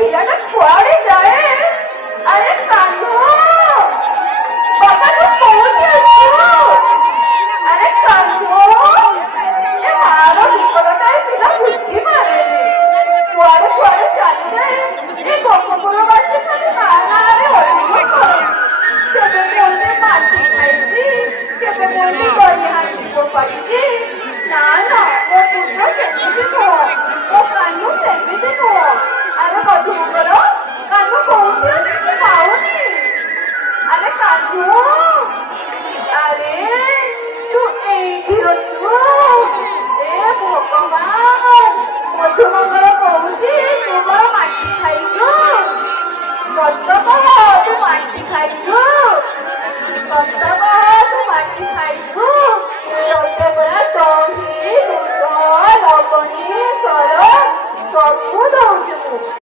ପିଲାଟା କୁଆଡେ ଯାଏ? ଆରେ କାହ୍ନୁ, ବାବା ତୁ କୋଉଠି ଅଛୁ? ଆରେ କାହ୍ନୁ, ଏ ମାର ବିପଦଟା ଏ ପିଲା ବୁଝି ପାରେନି। କୁଆଡେ କୁଆଡେ ଚାଲିଯାଏ। ଏ ଗୋପପୁରବାସୀ ଖାଲି ମା ନାଁରେ ଅଧିକ କର। କେବେ ମୁଣ୍ଡେ ମାଟି ଖାଇଛି, କେବେ ମୁଣ୍ଡେ ଦହି ହାଣ୍ଡି ଫୋପାଡ଼ିଛି। ନା ନା, ମୋ ପୁତ୍ର ସେମିତି ନୁହଁ, ମୋ କାହ୍ନୁ ସେମିତି ନୁହଁ। ଆରେ ମଧୁମଙ୍ଗଳ, କାହ୍ନୁ କୋଉଠି ଅଛି ମୁଁ ପାଉନି। ଆରେ କାହ୍ନୁ, ଆରେ ତୁ ଏଇଠି ଅଛୁ? ଏ ଭଗବାନ, ମଧୁମଙ୍ଗଳ କହୁଛି ତୁ କଣ ମାଟି ଖାଇଛୁ? ସତ କହ, ତୁ ମାଟି ଖାଇଛୁ? ସତ କହ, ତୁ ମାଟି ଖାଇଛୁ? ତତେ ପୁରା ଦହି, ଦୁଧ, ଲବଣୀ, ସର ସବୁ ଦଉଛି ମୁଁ।